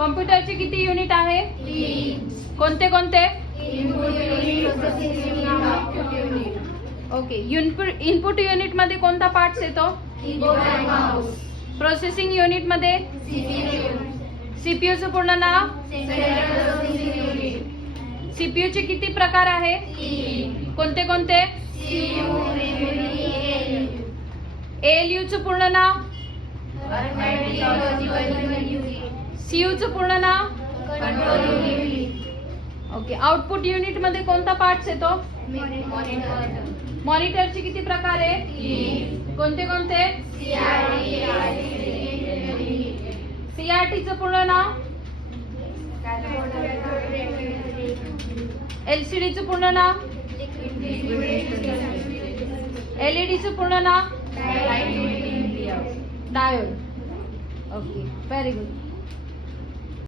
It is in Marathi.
कॉम्प्युटरचे किती युनिट आहे? कोणते कोणते? ओके. इनपुट युनिट मध्ये कोणता पार्ट्स येतो? प्रोसेसिंग युनिट मध्ये सीपीयू चं पूर्ण नाव? सीपीयू चे किती प्रकार आहे? कोणते कोणते? एएलयू चं पूर्ण नाव? सीयू चं पूर्ण नाव? ओके. आउटपुट युनिट मध्ये कोणता पार्ट्स येतो? मॉनिटरचे किती प्रकार आहे? कोणते कोणते? सीआरटी चं पूर्ण नाव? एलसीडी चं पूर्ण नाव? एलईडी चं पूर्ण नाव? डायोड. Okay, very good.